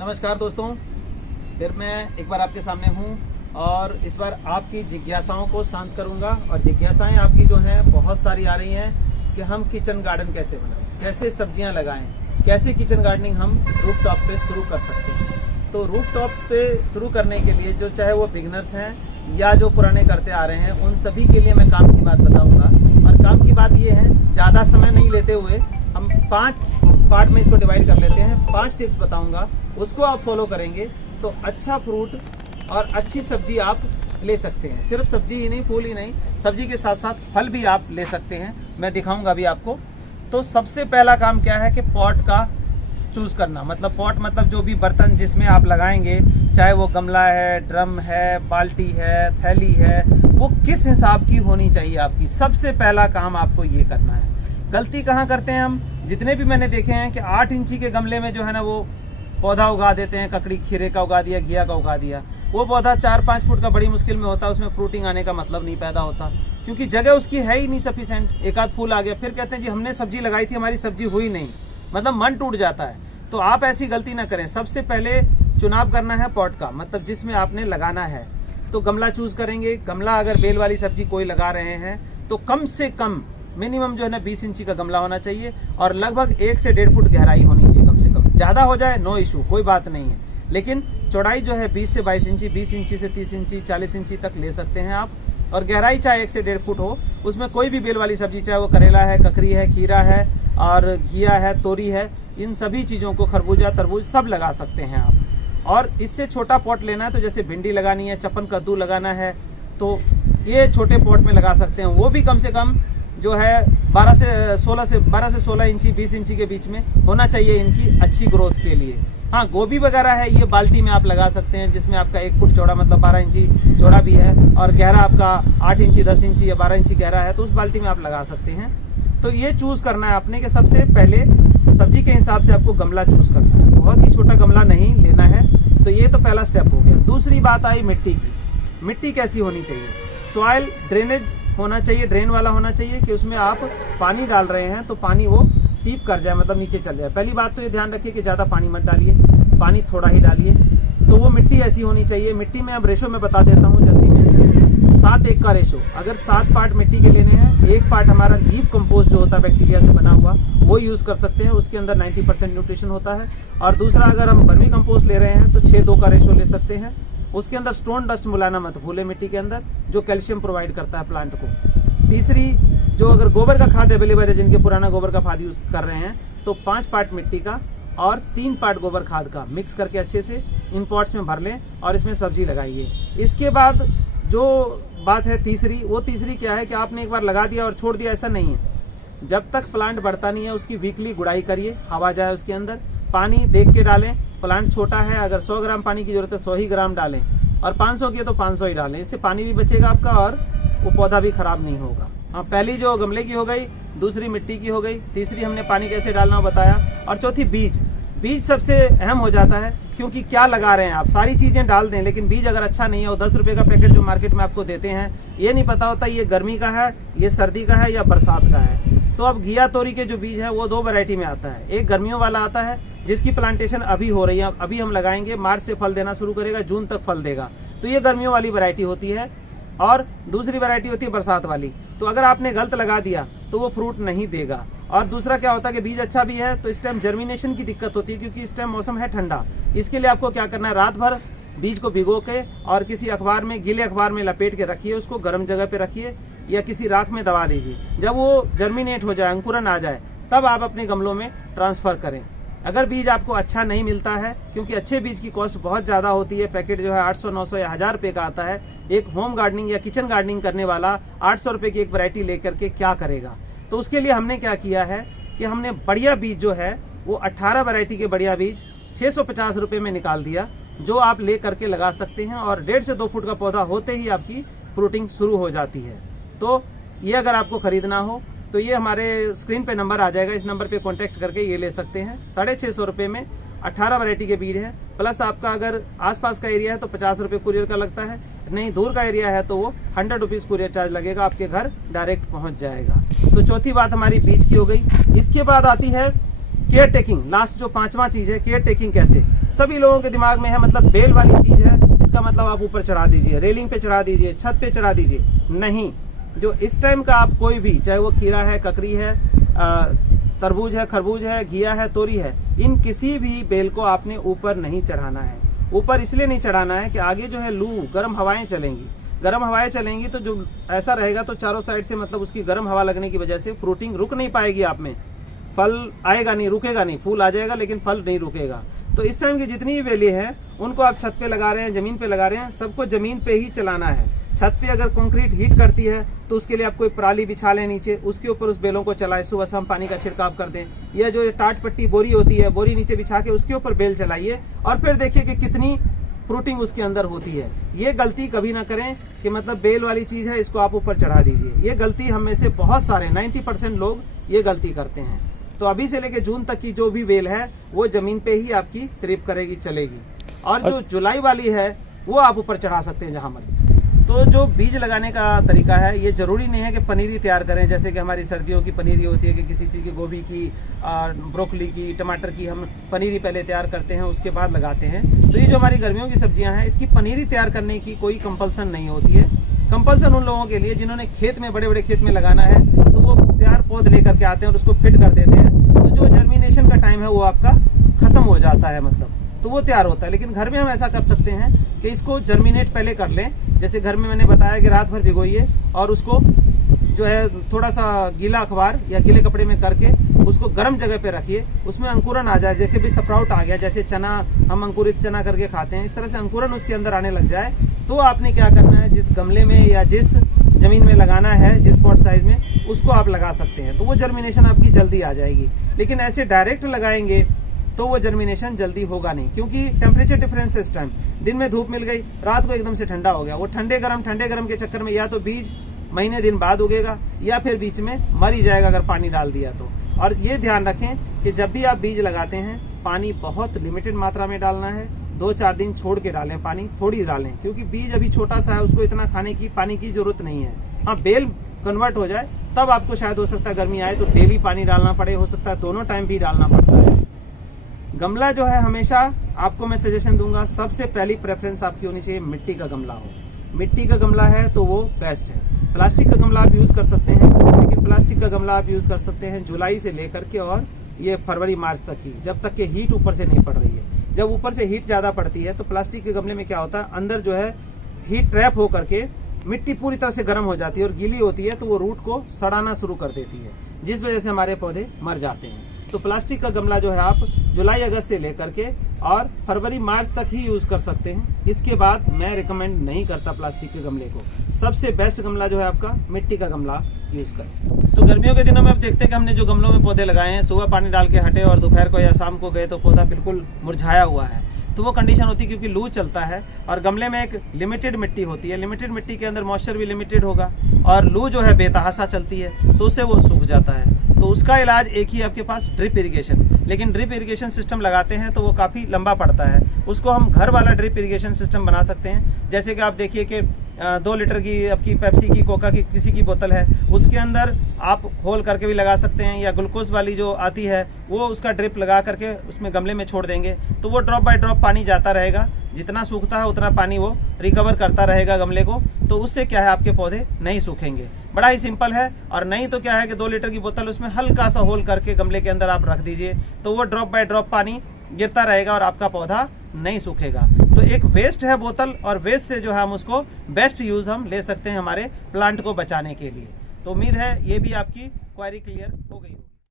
नमस्कार दोस्तों, फिर मैं एक बार आपके सामने हूँ और इस बार आपकी जिज्ञासाओं को शांत करूँगा। और जिज्ञासाएं आपकी जो हैं बहुत सारी आ रही हैं कि हम किचन गार्डन कैसे बनाएं, कैसे सब्जियां लगाएं, कैसे किचन गार्डनिंग हम रूफ टॉप पे शुरू कर सकते हैं। तो रूफ टॉप पे शुरू करने के लिए जो चाहे वो बिगनर्स हैं या जो पुराने करते आ रहे हैं, उन सभी के लिए मैं काम की बात बताऊँगा। और काम की बात ये है, ज़्यादा समय नहीं लेते हुए हम 5 पार्ट में इसको डिवाइड कर लेते हैं। 5 टिप्स बताऊंगा, उसको आप फॉलो करेंगे तो अच्छा फ्रूट और अच्छी सब्जी आप ले सकते हैं। सिर्फ सब्जी ही नहीं, फूल ही नहीं, सब्जी के साथ साथ फल भी आप ले सकते हैं। मैं दिखाऊंगा अभी आपको। तो सबसे पहला काम क्या है कि पॉट का चूज करना। मतलब पॉट मतलब जो भी बर्तन जिसमें आप लगाएंगे, चाहे वो गमला है, ड्रम है, बाल्टी है, थैली है, वो किस हिसाब की होनी चाहिए आपकी। सबसे पहला काम आपको ये करना है। गलती कहाँ करते हैं हम, जितने भी मैंने देखे हैं कि 8 इंची के गमले में जो है ना वो पौधा उगा देते हैं। ककड़ी खीरे का उगा दिया, घिया का उगा दिया। वो पौधा 4-5 फुट का बड़ी मुश्किल में होता है, उसमें फ्रूटिंग आने का मतलब नहीं पैदा होता, क्योंकि जगह उसकी है ही नहीं सफिशिएंट। एक आध फूल आ गया, फिर कहते हैं जी हमने सब्जी लगाई थी, हमारी सब्जी हुई नहीं, मतलब मन टूट जाता है। तो आप ऐसी गलती ना करें। सबसे पहले चुनाव करना है पॉट का, मतलब जिसमें आपने लगाना है। तो गमला चूज करेंगे। गमला अगर बेल वाली सब्जी कोई लगा रहे हैं तो कम से कम मिनिमम जो है ना 20 इंची का गमला होना चाहिए और लगभग 1 से 1.5 फुट गहराई होनी चाहिए कम से कम। ज्यादा हो जाए नो इशू, कोई बात नहीं है, लेकिन चौड़ाई जो है 20 से 22 इंची, 20 इंची से 30 इंची, 40 इंची तक ले सकते हैं आप। और गहराई चाहे 1 से 1.5 फुट हो। उसमें कोई भी बेल वाली सब्जी, चाहे वो करेला है, ककड़ी है, खीरा है और घिया है, तोरी है, इन सभी चीजों को, खरबूजा, तरबूज सब लगा सकते हैं आप। और इससे छोटा पॉट लेना है तो जैसे भिंडी लगानी है, चपन कद्दू लगाना है, तो ये छोटे पॉट में लगा सकते हैं। वो भी कम से कम जो है 12 से 16 इंची, 20 इंची के बीच में होना चाहिए इनकी अच्छी ग्रोथ के लिए। हाँ, गोभी वगैरह है, ये बाल्टी में आप लगा सकते हैं, जिसमें आपका 1 फुट चौड़ा, मतलब 12 इंची चौड़ा भी है और गहरा आपका 8 इंची, 10 इंची या 12 इंची गहरा है, तो उस बाल्टी में आप लगा सकते हैं। तो ये चूज करना है आपने कि सबसे पहले सब्जी के हिसाब से आपको गमला चूज करना है। बहुत ही छोटा गमला नहीं लेना है। तो ये तो पहला स्टेप हो गया। दूसरी बात आई मिट्टी की। मिट्टी कैसी होनी चाहिए? सॉइल ड्रेनेज होना चाहिए, ड्रेन वाला होना चाहिए कि उसमें आप पानी डाल रहे हैं तो पानी वो सीप कर जाए, मतलब नीचे चल जाए। पहली बात तो ये ध्यान रखिए कि ज़्यादा पानी मत डालिए, पानी थोड़ा ही डालिए। तो वो मिट्टी ऐसी होनी चाहिए। मिट्टी में अब रेशो में बता देता हूँ जल्दी में, 7:1 का रेशो। अगर 7 पार्ट मिट्टी के लेने हैं, 1 पार्ट हमारा लीफ कंपोस्ट जो होता है बैक्टीरिया से बना हुआ, वो यूज कर सकते हैं। उसके अंदर 90% न्यूट्रिशन होता है। और दूसरा, अगर हम वर्मी कंपोस्ट ले रहे हैं तो 6:2 का रेशो ले सकते हैं। उसके अंदर स्टोन डस्ट मिलाना मत भूले मिट्टी के अंदर, जो कैल्शियम प्रोवाइड करता है प्लांट को। तीसरी, जो अगर गोबर का खाद अवेलेबल है, जिनके पुराना गोबर का खाद यूज कर रहे हैं, तो 5 पार्ट मिट्टी का और 3 पार्ट गोबर खाद का मिक्स करके अच्छे से इन पॉट्स में भर लें और इसमें सब्जी लगाइए। इसके बाद जो बात है तीसरी, वो तीसरी क्या है कि आपने एक बार लगा दिया और छोड़ दिया, ऐसा नहीं है। जब तक प्लांट बढ़ता नहीं है उसकी वीकली गुड़ाई करिए, हवा जाए उसके अंदर। पानी देख के डालें। प्लांट छोटा है, अगर 100 ग्राम पानी की जरूरत है 100 ही ग्राम डालें, और 500 की है तो 500 ही डालें। इससे पानी भी बचेगा आपका और वो पौधा भी खराब नहीं होगा। हाँ, पहली जो गमले की हो गई, दूसरी मिट्टी की हो गई, तीसरी हमने पानी कैसे डालना बताया, और चौथी बीज। बीज सबसे अहम हो जाता है, क्योंकि क्या लगा रहे हैं आप, सारी चीजें डाल दें लेकिन बीज अगर अच्छा नहीं है, वो 10 रुपए का पैकेट जो मार्केट में आपको देते हैं, ये नहीं पता होता ये गर्मी का है, ये सर्दी का है या बरसात का है। तो अब घिया तोरी के जो बीज है वो 2 वैरायटी में आता है। एक गर्मियों वाला आता है जिसकी प्लांटेशन अभी हो रही है, अभी हम लगाएंगे, मार्च से फल देना शुरू करेगा, जून तक फल देगा, तो ये गर्मियों वाली वैरायटी होती है। और दूसरी वैरायटी होती है बरसात वाली। तो अगर आपने गलत लगा दिया तो वो फ्रूट नहीं देगा। और दूसरा क्या होता है कि बीज अच्छा भी है तो इस टाइम जर्मिनेशन की दिक्कत होती है, क्योंकि इस टाइम मौसम है ठंडा। इसके लिए आपको क्या करना है, रात भर बीज को भिगो के और किसी अखबार में, गीले अखबार में लपेट के रखिए, उसको गर्म जगह पे रखिए या किसी राख में दबा दीजिए। जब वो जर्मिनेट हो जाए, अंकुरन आ जाए, तब आप अपने गमलों में ट्रांसफर करें। अगर बीज आपको अच्छा नहीं मिलता है, क्योंकि अच्छे बीज की कॉस्ट बहुत ज्यादा होती है, पैकेट जो है 800, 900 या 1000 रुपए का आता है। एक होम गार्डनिंग या किचन गार्डनिंग करने वाला 800 रुपए की एक वैरायटी लेकर के क्या करेगा। तो उसके लिए हमने क्या किया है कि हमने बढ़िया बीज जो है वो 18 वैरायटी के बढ़िया बीज 650 रुपए में निकाल दिया, जो आप ले करके लगा सकते हैं। और 1.5 से 2 फुट का पौधा होते ही आपकी फ्रूटिंग शुरू हो जाती है। तो ये अगर आपको खरीदना हो तो ये हमारे स्क्रीन पे नंबर आ जाएगा, इस नंबर पे कांटेक्ट करके ये ले सकते हैं। 650 रुपए में 18 वैरायटी के बीज है। प्लस आपका अगर आसपास का एरिया है तो 50 रुपए कुरियर का लगता है, नहीं दूर का एरिया है तो वो 100 रुपीज कुरियर चार्ज लगेगा, आपके घर डायरेक्ट पहुंच जाएगा। तो चौथी बात हमारी बीज की हो गई। इसके बाद आती है केयर टेकिंग। लास्ट जो 5वां चीज है, केयर टेकिंग कैसे। सभी लोगों के दिमाग में है मतलब बेल वाली चीज है, इसका मतलब आप ऊपर चढ़ा दीजिए, रेलिंग पे चढ़ा दीजिए, छत पे चढ़ा दीजिए। नहीं, जो इस टाइम का आप कोई भी, चाहे वो खीरा है, ककड़ी है, तरबूज है, खरबूज है, घिया है, तोरी है, इन किसी भी बेल को आपने ऊपर नहीं चढ़ाना है। ऊपर इसलिए नहीं चढ़ाना है कि आगे जो है लू, गर्म हवाएं चलेंगी। गर्म हवाएं चलेंगी तो जो ऐसा रहेगा तो चारों साइड से मतलब उसकी गर्म हवा लगने की वजह से फ्रूटिंग रुक नहीं पाएगी, आप में फल आएगा नहीं, रुकेगा नहीं, फूल आ जाएगा लेकिन फल नहीं रुकेगा। तो इस टाइम की जितनी भी बेलें हैं उनको आप छत पे लगा रहे हैं, जमीन पे लगा रहे हैं, सबको जमीन पे ही चलाना है। छत पे अगर कंक्रीट हीट करती है तो उसके लिए आप कोई पराली बिछा लें नीचे, उसके ऊपर उस बेलों को चलाएं, सुबह शाम पानी का छिड़काव कर दें। या जो टाट पट्टी बोरी होती है, बोरी नीचे बिछा के उसके ऊपर बेल चलाइए और फिर देखिए कि कितनी फ्रूटिंग उसके अंदर होती है। ये गलती कभी ना करें कि मतलब बेल वाली चीज है इसको आप ऊपर चढ़ा दीजिए। ये गलती हम में से बहुत सारे 90% लोग ये गलती करते हैं। तो अभी से लेके जून तक की जो भी बेल है वो जमीन पे ही आपकी ट्रिप करेगी, चलेगी। और जो जुलाई वाली है वो आप ऊपर चढ़ा सकते हैं जहां मर्जी। तो जो बीज लगाने का तरीका है, ये जरूरी नहीं है कि पनीरी तैयार करें, जैसे कि हमारी सर्दियों की पनीरी होती है कि किसी चीज़ की, गोभी की, ब्रोकली की, टमाटर की, हम पनीरी पहले तैयार करते हैं उसके बाद लगाते हैं। तो ये जो हमारी गर्मियों की सब्जियां हैं, इसकी पनीरी तैयार करने की कोई कंपल्सन नहीं होती है। कंपल्सन उन लोगों के लिए जिन्होंने खेत में, बड़े बड़े खेत में लगाना है, तो वो तैयार पौध लेकर के आते हैं और उसको फिट कर देते हैं। तो जो जर्मिनेशन का टाइम है वो आपका खत्म हो जाता है, मतलब तो वो तैयार होता है। लेकिन घर में हम ऐसा कर सकते हैं कि इसको जर्मिनेट पहले कर लें। जैसे घर में मैंने बताया कि रात भर भिगोइए और उसको जो है थोड़ा सा गीला अखबार या गीले कपड़े में करके उसको गर्म जगह पे रखिए, उसमें अंकुरन आ जाए। देखिए भी स्प्राउट आ गया, जैसे चना हम अंकुरित चना करके खाते हैं, इस तरह से अंकुरन उसके अंदर आने लग जाए तो आपने क्या करना है, जिस गमले में या जिस जमीन में लगाना है, जिस पॉट साइज में, उसको आप लगा सकते हैं। तो वो जर्मिनेशन आपकी जल्दी आ जाएगी। लेकिन ऐसे डायरेक्ट लगाएंगे तो वो जर्मिनेशन जल्दी होगा नहीं, क्योंकि टेम्परेचर डिफरेंस है। इस टाइम दिन में धूप मिल गई, रात को एकदम से ठंडा हो गया, वो ठंडे गर्म के चक्कर में या तो बीज महीने दिन बाद उगेगा या फिर बीच में मर ही जाएगा अगर पानी डाल दिया तो। और ये ध्यान रखें कि जब भी आप बीज लगाते हैं पानी बहुत लिमिटेड मात्रा में डालना है। 2-4 दिन छोड़ के डालें, पानी थोड़ी डालें, क्योंकि बीज अभी छोटा सा है, उसको इतना खाने की, पानी की जरूरत नहीं है। हाँ, बेल कन्वर्ट हो जाए तब आपको शायद हो सकता है गर्मी आए तो डेली पानी डालना पड़े, हो सकता है दोनों टाइम भी डालना पड़ता है। गमला जो है, हमेशा आपको मैं सजेशन दूंगा, सबसे पहली प्रेफरेंस आपकी होनी चाहिए मिट्टी का गमला हो। मिट्टी का गमला है तो वो बेस्ट है। प्लास्टिक का गमला आप यूज कर सकते हैं, लेकिन प्लास्टिक का गमला आप यूज कर सकते हैं जुलाई से लेकर के और ये फरवरी मार्च तक ही, जब तक कि हीट ऊपर से नहीं पड़ रही है। जब ऊपर से हीट ज्यादा पड़ती है तो प्लास्टिक के गमले में क्या होता है, अंदर जो है हीट ट्रैप हो करके मिट्टी पूरी तरह से गर्म हो जाती है और गीली होती है, तो वो रूट को सड़ाना शुरू कर देती है, जिस वजह से हमारे पौधे मर जाते हैं। तो प्लास्टिक का गमला जो है आप जुलाई अगस्त से लेकर के और फरवरी मार्च तक ही यूज कर सकते हैं। इसके बाद मैं रिकमेंड नहीं करता प्लास्टिक के गमले को। सबसे बेस्ट गमला जो है आपका मिट्टी का गमला यूज करें। तो गर्मियों के दिनों में आप देखते हैं कि हमने जो गमलों में पौधे लगाए हैं, सुबह पानी डाल के हटे और दोपहर को या शाम को गए तो पौधा बिल्कुल मुरझाया हुआ है। तो वो कंडीशन होती है क्योंकि लू चलता है और गमले में एक लिमिटेड मिट्टी होती है। लिमिटेड मिट्टी के अंदर मॉइस्चर भी लिमिटेड होगा और लू जो है बेतहाशा चलती है तो उससे वो सूख जाता है। तो उसका इलाज एक ही आपके पास, ड्रिप इरिगेशन। लेकिन ड्रिप इरिगेशन सिस्टम लगाते हैं तो वो काफ़ी लंबा पड़ता है। उसको हम घर वाला ड्रिप इरिगेशन सिस्टम बना सकते हैं। जैसे कि आप देखिए कि 2 लीटर की आपकी पेप्सी की, कोका की, किसी की बोतल है, उसके अंदर आप होल करके भी लगा सकते हैं, या ग्लूकोज वाली जो आती है वो उसका ड्रिप लगा करके उसमें गमले में छोड़ देंगे तो वो ड्रॉप बाय ड्रॉप पानी जाता रहेगा। जितना सूखता है उतना पानी वो रिकवर करता रहेगा गमले को। तो उससे क्या है, आपके पौधे नहीं सूखेंगे। बड़ा ही सिंपल है। और नहीं तो क्या है कि 2 लीटर की बोतल, उसमें हल्का सा होल करके गमले के अंदर आप रख दीजिए तो वो ड्रॉप बाय ड्रॉप पानी गिरता रहेगा और आपका पौधा नहीं सूखेगा। तो एक वेस्ट है बोतल, और वेस्ट से जो है हम उसको बेस्ट यूज हम ले सकते हैं हमारे प्लांट को बचाने के लिए। तो उम्मीद है ये भी आपकी क्वेरी क्लियर हो गई होगी।